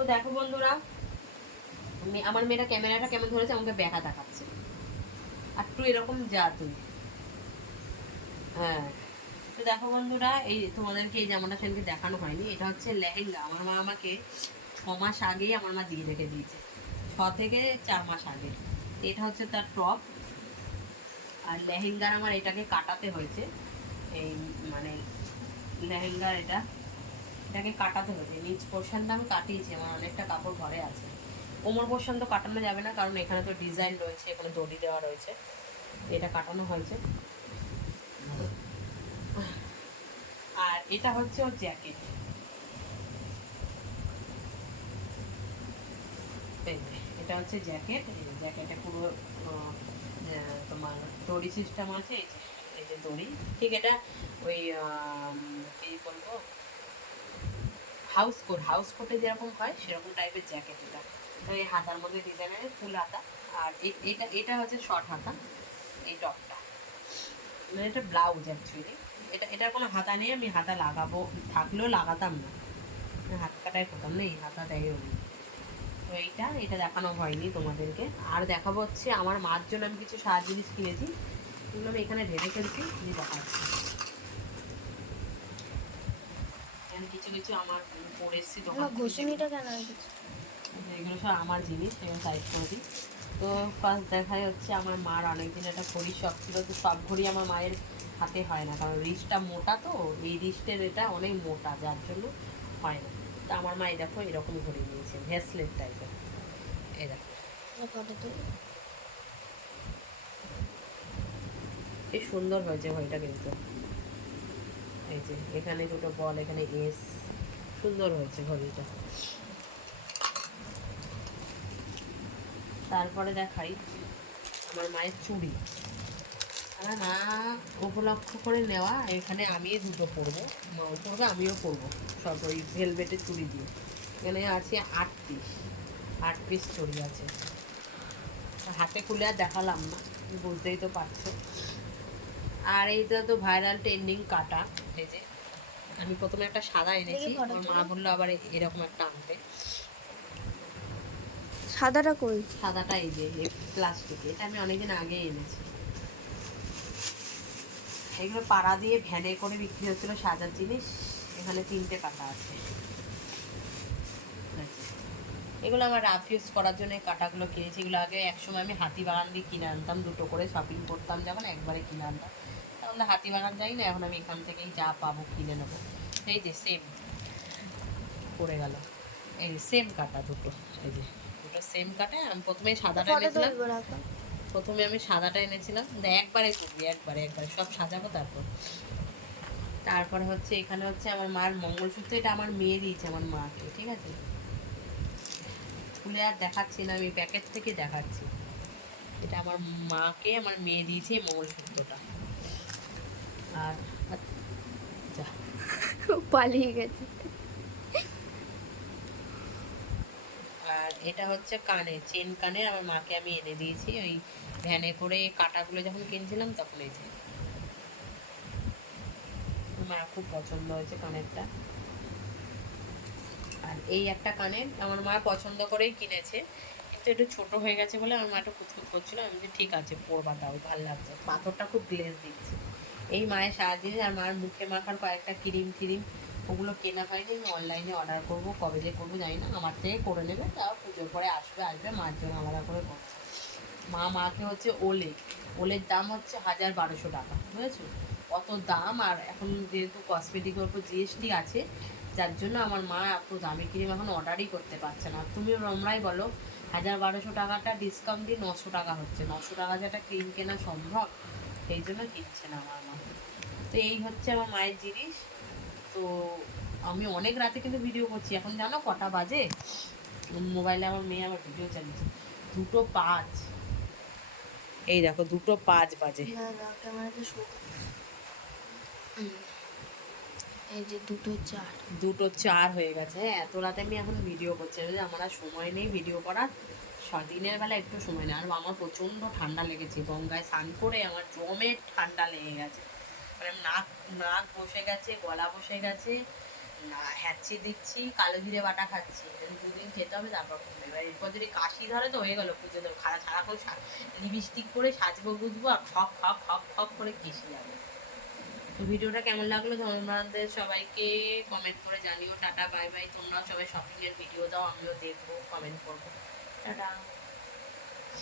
তো দেখো বন্ধুরা, আমি- আমার মেয়েটা ক্যামেরাটা কেমন ধরেছে আমাকে ব্যাকা দেখাচ্ছে। আর একটু এরকম যা তুই। হ্যাঁ। তো দেখো বন্ধুরা, এই তোমাদেরকে এই জামাটা সেদিনকে দেখানো হয়নি, এটা হচ্ছে লেহেঙ্গা। আমার মা আমাকে ছ মাস আগেই আমার মা দিয়ে রেখে দিয়েছে। ছ থেকে চার মাস আগে। এটা হচ্ছে তার টপ আর লেহেঙ্গার আমার এটাকে কাটাতে হয়েছে। এই মানে লেহেঙ্গার এটা এটাকে কাটাতে হয়েছে নিচ পোর্শনটা আমি কাটিয়েছি, আমার অনেকটা কাপড় ঘরে আছে। কোমর পোর্শন তো কাটানো যাবে না, কারণ এখানে তো ডিজাইন রয়েছে, এখানে দড়ি দেওয়া রয়েছে। এটা কাটানো হয়েছে। আর এটা হচ্ছে ওর জ্যাকেট এটা হচ্ছে জ্যাকেট জ্যাকেটে পুরো তোমার দড়ি সিস্টেম আছে, এই যে দড়ি। ঠিক এটা ওই কি বলব? হাউস কোট, হাউস কোটে যেরকম হয়, সেরকম টাইপের জ্যাকেট এটা। তো এই হাতার মধ্যে ডিজাইনের ফুল হাতা। আর এটা এটা হচ্ছে শর্ট হাতা, এই টপটা। মানে এটা ব্লাউজ অ্যাকচুয়ালি এটা এটার কোনো হাতা নেই, আমি হাতা লাগাবো, থাকলেও লাগাতাম না। হাত কাটাই করতাম না, এই হাতা দেয়ও নি তো এইটা, এটা দেখানো হয়নি তোমাদেরকে। আর দেখাবো হচ্ছে, আমার মার জন্য আমি কিছু সার জিনিস কিনেছি। এগুলো আমি এখানে ঢেলে ফেলছি, দিয়ে দেখাচ্ছি এখানে কিছু আমার পরে এসেছি দোকান আমার থেকে। কেন এগুলো সব আমার জিনিস এগুলো সাইড করে দিই। তো ফার্স্ট দেখাই হচ্ছে আমার মার অনেকদিন একটা ঘড়ির শখ ছিল তো সব ঘড়ি আমার মায়ের হাতে হয় না কারণ রিস্টটা মোটা তো এই রিস্টের এটা অনেক মোটা যার জন্য হয় না। তো আমার মা এই দেখো এরকম ঘড়ি নিয়েছে ভেসলেট টাইপের এই দেখো। কি সুন্দর হয়েছে ঘড়িটা কিন্তু। এই যে এখানে দুটো বল এখানে এস সুন্দর হয়েছে ঘড়িটা। তারপরে দেখাই আমার মায়ের চুড়ি। আমার মা, উপলক্ষ করে নেওয়া, এখানে আমি দুটো পরবো। মাও পরবে, আমিও পরবো। সব ওই ভেলভেটের চুড়ি দিয়ে। এখানে আছে আট পিস আট পিস চুড়ি আছে। হাতে খুলে আর দেখালাম না, বুঝতেই তো পারছ। আর এইটা তো ভাইরাল ট্রেন্ডিং কাটা, এই যে আমি প্রথমে একটা সাদা এনেছি আমার মা। বলল আবার এরকম একটা আনতে সাদাটা কই? সাদাটা এই যে প্লাস্টিক এটা আমি অনেকদিন আগে এনেছি। এগুলো পাড়া দিয়ে ভ্যানে করে বিক্রি হচ্ছিল সাজার জিনিস এখানে তিনটে কাটা আছে। এগুলো আমার রাফ ইউজ করার জন্য কাটাগুলো কিনেছি। এগুলো আগে একসময় আমি হাতি বাগান দিয়ে কিনে আনতাম দুটো করে শপিং করতাম যখন একবারে কিনে আনতাম। এখন তো হাতি বাগান যাই না এখন আমি এখান থেকেই যা পাবো কিনে নেব। এই যে সেম পড়ে গেল। এই সেম কাটা দুটো এই যে দুটো সেম কাটা আমি প্রথমে সাদাটা এনেছিলাম। প্রথমে আমি সাদাটা এনেছিলাম একবারে করবি একবারে একবারে সব সাজাবো তারপর। তারপরে হচ্ছে এখানে হচ্ছে আমার মার মঙ্গলসূত্র এটা আমার মেয়ে দিয়েছে আমার মাকে ঠিক আছে? খুলে আর দেখাচ্ছি না আমি প্যাকেট থেকে দেখাচ্ছি। এটা আমার মাকে আমার মেয়ে দিয়েছে এই মঙ্গলসূত্রটা। আর পালিয়ে গেছে। আর এটা হচ্ছে কানে চেন কানের আমার মাকে আমি এনে দিয়েছি। ওই ভ্যানে করে কাটাগুলো যখন কিনছিলাম তখন এই যে। খুব পছন্দ হয়েছে কানেরটা। আর এই একটা কানের আমার মা পছন্দ করেই কিনেছে। কিন্তু একটু ছোট হয়ে গেছে বলে আমার মা একটু করছিল। আমি যে ঠিক আছে পরবা দাও ভালো লাগছে। পাথরটা খুব গ্লেজ দিচ্ছে। এই মায়ের জিনিস আর মায়ের মুখে মাখার কয়েকটা ক্রিম ফ্রিম ওগুলো কেনা হয়নি, আমি অনলাইনে অর্ডার করব, কবে যে করব জানি না, আমার থেকে করে নেবে, তাও পুজোর পরে আসবে আসবে, মার জন্য আলাদা করে করব। মা মাকে হচ্ছে ওলে, ওলের দাম হচ্ছে হাজার বারোশো টাকা, বুঝেছ? অত দাম, আর এখন যেহেতু কসমেটিকের উপর জিএসটি আছে, যার জন্য আমার মা এত দামি ক্রিম এখন অর্ডারই করতে পারছে না। তুমি তোমরাই বলো, হাজার বারোশো টাকাটা ডিসকাউন্ট দিয়ে নশো টাকা হচ্ছে, নশো টাকা যে একটা ক্রিম কেনা সম্ভব? সেই জন্য কিনছে না আমার মা। তো এই হচ্ছে আমার মায়ের জিনিস। তো আমি অনেক রাতে কিন্তু ভিডিও করছি। এখন জানো কটা বাজে? মোবাইলে আমার মেয়ে আমার ভিডিও চালিয়েছে। দুটো পাঁচ। এই দেখো দুটো পাঁচ বাজে। এই যে দুটো চার। দুটো চার হয়ে গেছে। হ্যাঁ এত রাতে আমি এখন ভিডিও করছি। আমি আমার সময় নেই ভিডিও করার। দিনের বেলা একটু সময় নেই। আর আমার প্রচণ্ড ঠান্ডা লেগেছে, গঙ্গায় স্নান করে আমার জমে ঠান্ডা লেগে গেছে। মানে নাক নাক বসে গেছে, গলা বসে গেছে হ্যাচি দিচ্ছি, কালো জিরে বাটা খাচ্ছি। দুদিন খেতে হবে, তারপর এবার এরপর যদি কাশি ধরে তো হয়ে গেলো, পুজো দেবো খারা সারাক্ষণ লিপস্টিক করে সাজবো, গুজবো, আর খক খক খক খক করে কেসে যাবে। তো ভিডিওটা কেমন লাগল তোমাদের সবাইকে। কমেন্ট করে জানিও। টাটা বাই বাই তোমরাও সবাই শপিংয়ের ভিডিও দাও, আমিও দেখব কমেন্ট করব। টাটা